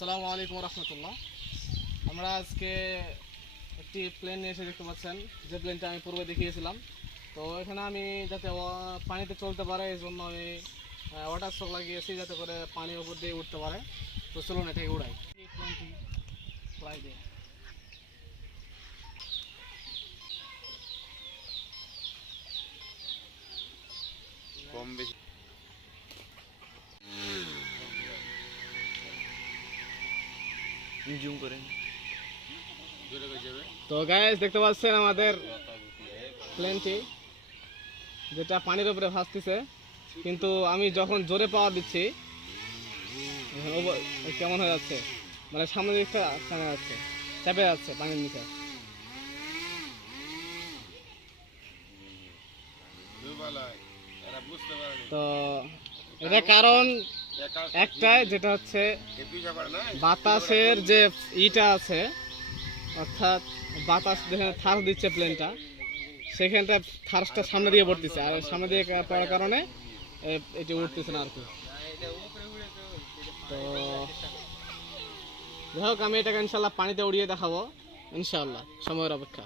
আসসালামু আলাইকুম রহমতুল্লাহ। আমরা আজকে একটি প্লেন নিয়ে এসে দেখতে পাচ্ছেন, যে প্লেনটা আমি পূর্বে দেখিয়েছিলাম। তো এখানে আমি যাতে পানিতে চলতে পারে এই জন্য আমি ওয়াটার স্ট্রোক লাগিয়েছি, যাতে করে পানির উপর দিয়ে উঠতে পারে। তো চলুন এটাকে উড়াই। এই প্লেনটি ফ্লাই দিয়ে কম বেশি জুম করেন। তো গাইস দেখতে পাচ্ছেন আমাদের প্লেনটি, যেটা পানির উপরে ভাসতেছে। কিন্তু আমি যখন জোরে পাওয়ার দিচ্ছি কেমন হয়ে যাচ্ছে, মানে সামনের দিকটা টানা যাচ্ছে, চাপে যাচ্ছে পানির নিচে। তো এটা কারণ একটাই, যেটা হচ্ছে বাতাসের যে ইটা আছে, অর্থাৎ বাতাস যেখানে থার্স দিচ্ছে প্লেনটা, সেখানটা থার্সটা সামনে দিয়ে পড়তেছে, আর সামনে দিয়ে পড়ার কারণে এটি উঠতেছে না আর কি। তো যাই হোক, আমি এটাকে ইনশাল্লাহ পানিতে উড়িয়ে দেখাবো ইনশাল্লাহ, সময়ের অপেক্ষা।